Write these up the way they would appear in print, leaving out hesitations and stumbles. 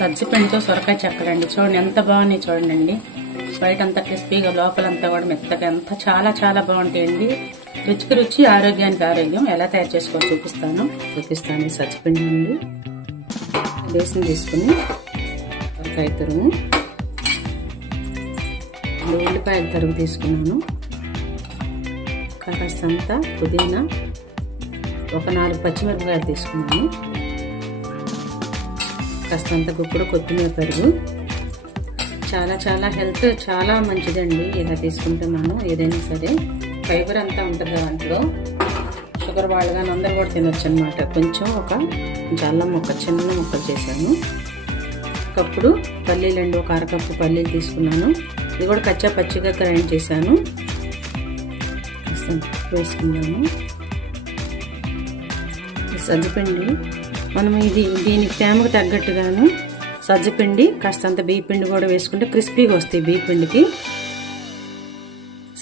సజ్జిపిండితో సొరకాయ చెక్కలండి. చూడండి ఎంత బాగున్నాయి చూడండి. బయట అంతా క్రిస్పీగా, లోపలంతా కూడా మెత్తగా, ఎంత చాలా చాలా బాగుంటాయండి. రుచికి రుచి, ఆరోగ్యానికి ఆరోగ్యం. ఎలా తయారు చేసుకోవాలో చూపిస్తాను. సజ్జిపిండి నుండి బేసిన్ తీసుకుని సొరకాయ తరుగు, ఉల్లిపాయల తరుగు తీసుకున్నాను, కాస్తంత పుదీనా, ఒక 4 పచ్చిమిరపకాయలు తీసుకున్నాను, కాస్తంత గుప్పుడు కొత్తిమీర తరుగు. చాలా చాలా హెల్త్ చాలా మంచిదండి ఇలా తీసుకుంటే. మనం ఏదైనా సరే ఫైబర్ అంతా ఉంటుంది దాంట్లో. షుగర్ వాళ్ళు కానీ అందరూ కూడా తినొచ్చు అనమాట. కొంచెం అల్లం ముక్క, చిన్న ముక్కలు చేశాను. కప్పుడు పల్లీలండి, ఒక అరకప్పు పల్లీలు తీసుకున్నాను. ఇది కూడా కచ్చా పచ్చిగా గ్రైండ్ చేశాను. వేసుకున్నాము. సజ్జిపిండి మనం దీనికి తేమకు తగ్గట్టుగాను సజ్జిపిండి, కాస్తంత బియ్యపిండి కూడా వేసుకుంటే క్రిస్పీగా వస్తాయి. బియ్యపిండికి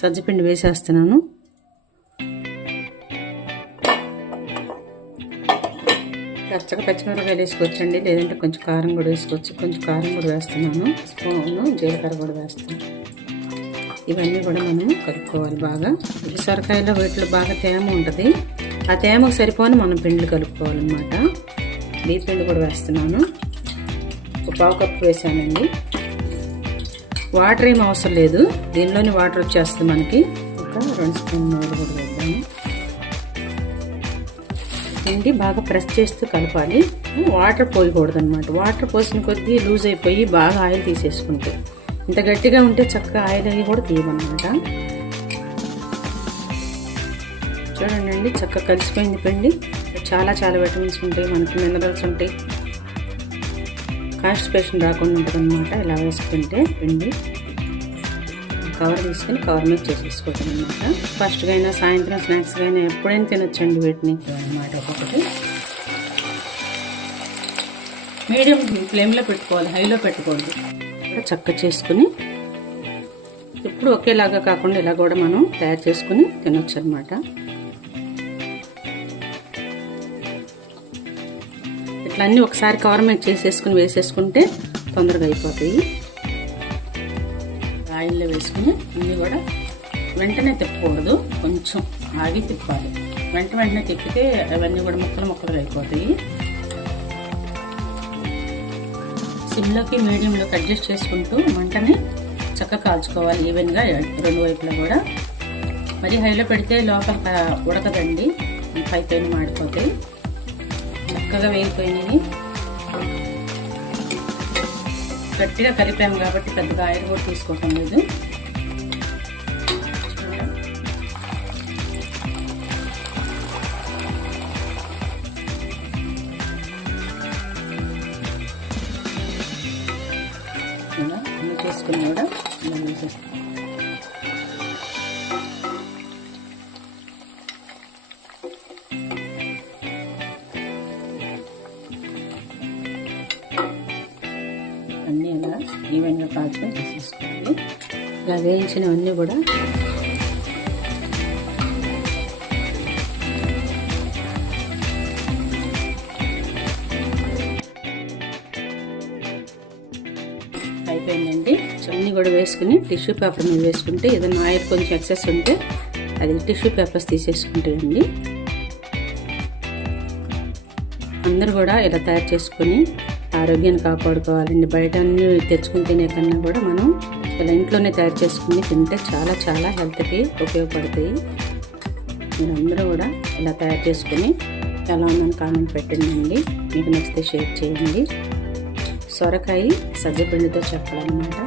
సజ్జిపిండి వేసేస్తున్నాను. పచ్చగా పచ్చిమిరపకాయలు వేసుకోవచ్చండి, లేదంటే కొంచెం కారం కూడా వేసుకోవచ్చు. కొంచెం కారం కూడా వేస్తున్నాను. స్పూను జీలకర్ర కూడా వేస్తున్నాను. ఇవన్నీ కూడా మనము కలుపుకోవాలి బాగా. ఈ సొరకాయలో వీటిలో బాగా తేమ ఉంటుంది. ఆ తేమకు సరిపోని మనం పిండిలు కలుపుకోవాలన్నమాట. బియ్యపిండి కూడా వేస్తున్నాను. ఒక 1/2 కప్పు వేసానండి. వాటర్ ఏం అవసరం లేదు, దీనిలోని వాటర్ వచ్చేస్తుంది మనకి. ఒక 2 స్పూన్లు నూనె కూడా వేద్దాము. పిండి బాగా ప్రెస్ చేస్తూ కలపాలి. వాటర్ పోయకూడదు అనమాట. వాటర్ పోసిన కొద్దీ లూజ్ అయిపోయి బాగా ఆయిల్ తీసేసుకుంటే, ఇంత గట్టిగా ఉంటే చక్కగా ఆయిల్ అవి కూడా తీయమన్నమాట. చూడండి చక్కగా కలిసిపోయింది పిండి. చాలా చాలా విటమిన్స్ ఉంటాయి, మనకి మినరల్స్ ఉంటాయి, కాన్స్టిపేషన్ రాకుండా ఉంటుంది అనమాట. ఇలా వేసుకుంటే పిండి కవర్ తీసుకుని కవర్ మీద చేసేసుకోవటం అనమాట. ఫస్ట్గా అయినా, సాయంత్రం స్నాక్స్గా అయినా, ఎప్పుడైనా తినొచ్చండి వీటిని అనమాట. ఒక్కొక్కటి మీడియం ఫ్లేమ్లో పెట్టుకోవాలి, హైలో పెట్టకూడదు. చక్క చేసుకుని ఇప్పుడు ఒకేలాగా కాకుండా ఇలా కూడా మనం తయారు చేసుకుని తినొచ్చు అనమాట. ఇట్లా అన్నీ ఒకసారి కవర్ మీద చేసేసుకుని వేసేసుకుంటే తొందరగా అయిపోతాయి. ఆయిల్లో వేసుకుని అన్నీ కూడా వెంటనే తిప్పకూడదు, కొంచెం ఆగి తిప్పాలి. వెంటనే తిప్పితే అవన్నీ కూడా ముక్కలు అయిపోతాయి. సిమ్లోకి మీడియంలోకి అడ్జస్ట్ చేసుకుంటూ మంటని చక్కగా కాల్చుకోవాలి ఈవెన్గా, 2 వైపులా కూడా. మరి హైలో పెడితే లోపల ఉడకదండి, పైపైన మాడిపోతాయి. చక్కగా వేగిపోయినాయి. గట్టిగా కలిపాము కాబట్టి పెద్దగా ఆయిల్ కూడా తీసుకోవటం లేదు. అన్నీ చేసుకుని కూడా అన్నీ అలా ఈవెన్గా కాల్చుకొని తీసేసుకోవాలి. ఇలా వేయించినవన్నీ కూడా అయిపోయిందండి. అన్నీ కూడా వేసుకుని టిష్యూ పేపర్ మీద వేసుకుంటే, ఏదైనా ఆయిల్ కొంచెం ఎక్సెస్ ఉంటే అది టిష్యూ పేపర్స్ తీసేసుకుంటాయండి. అందరూ కూడా ఇలా తయారు చేసుకొని ఆరోగ్యాన్ని కాపాడుకోవాలండి. బయట అన్ని తెచ్చుకుని తినే కన్నా కూడా మనం ఇలా ఇంట్లోనే తయారు చేసుకుని తింటే చాలా చాలా హెల్త్కి ఉపయోగపడతాయి. మీరందరూ కూడా ఇలా తయారు చేసుకుని ఎలా ఉందని కామెంట్ పెట్టండి. మీకు నచ్చితే షేర్ చేయండి. సొరకాయ సజ్జపిండితో చెప్పాలన్నమాట.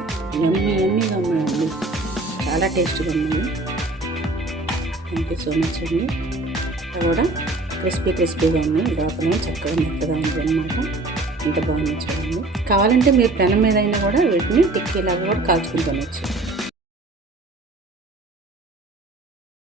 ఎమ్మీగా ఉన్నాయండి, చాలా టేస్ట్గా ఉన్నాయి. థ్యాంక్ యూ సో మచ్ అండి. కూడా క్రిస్పీగా ఉన్నాయి, లోపల చక్కగా మెత్తగా ఉంది అనమాట. ఎంత బాగుంది చూడండి. కావాలంటే మీరు పెనం మీద అయినా కూడా వీటిని టిక్కీలాగా కూడా కాల్చుకుని తినొచ్చు.